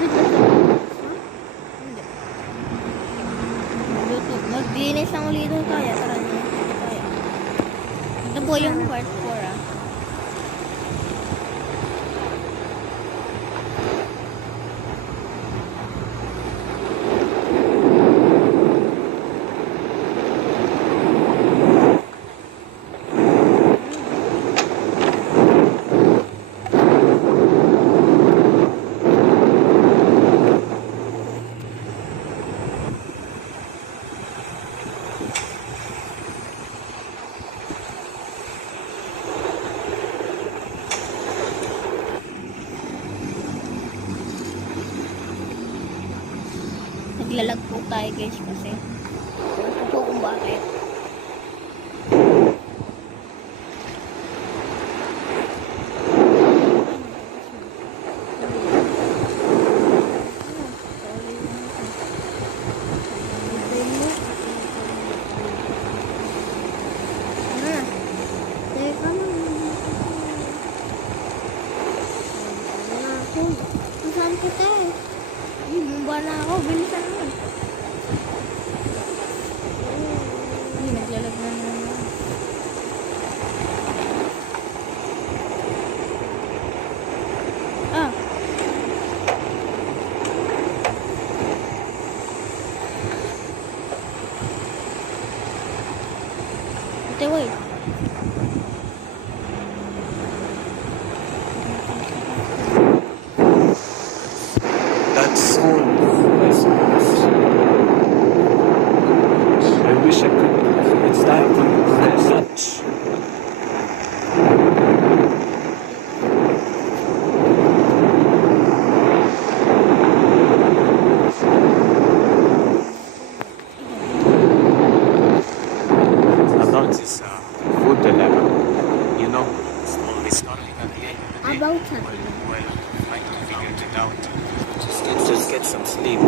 Hindi. Maglinis lang ulit doon kaya. Tara nyo. Kaya. Ito po yung part 4 ah. Naglalag po tayo guys kasi. Ito po kung bakit. Saan kita eh? Bumba na ako. Bilisan mo. Naglalag na naman. Ah. Ate, wait. That's all, I suppose. I wish I could. It's time to press such. About this food dilemma, you know, it's always starting at the end of the day. About Well, I can figure it out. Just get some sleep.